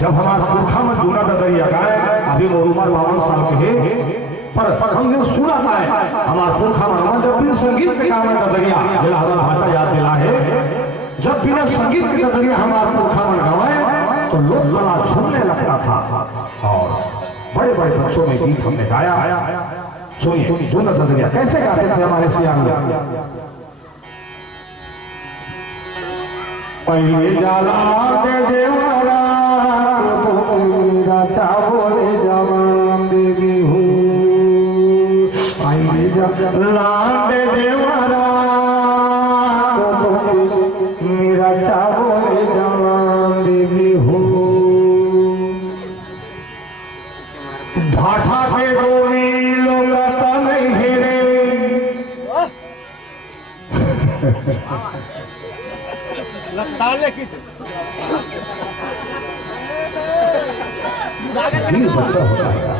जब हमारा पुरखा में जूना डगरिया गाए अभी वो उम्र 52 साल के है पर हमने सुना है हमारा पुरखा में जब भी संगीत के गाने डगरिया जिला हमारा भाषा याद दिला है जब बिना संगीत के डगरिया हमारा पुरखा में गाए तो लोक कला झूमने लगता था और बड़े बड़े बच्चों में गीत हमने गाया। सुनिए जूना डगरिया कैसे गाते थे हमारे सियार पहले जाला के देवरा तो मेरा चावले जवान देवी हो पहले जाला के देवरा तो मेरा चावले जवान देवी हो भाठा के गोरी लोग नहीं हेरे बच्चा होता है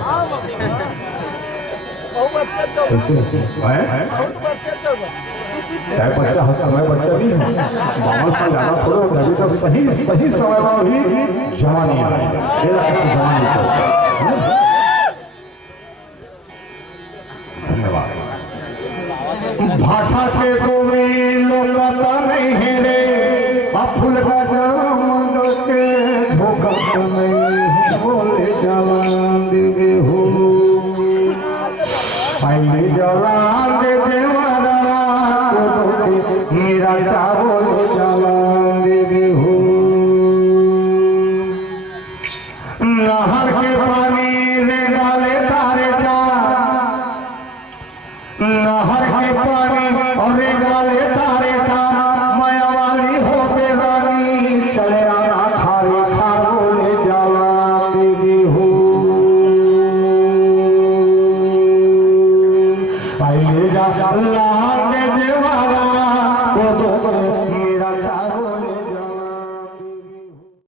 चाहे बच्चा हंसा मैं बच्चा भी हूँ 52 साल ज्यादा थोड़ा अभी तो सही सही समय में भी जवानी आई जवानी धन्यवाद। भाठा के गोवी लोग नहीं हेरे फूल का जाम के धोखा नहीं बोले जवान देवे हो पहले जवान दे देवरा मेरा चावल जवान देवे हो नहर के पानी रे डाले तारे जा नहर के पानी और रे डाले तारे जा माया वाली हो बेरानी चले आना खारे खारोले जवान देवी हो पहले जा लागे देवारा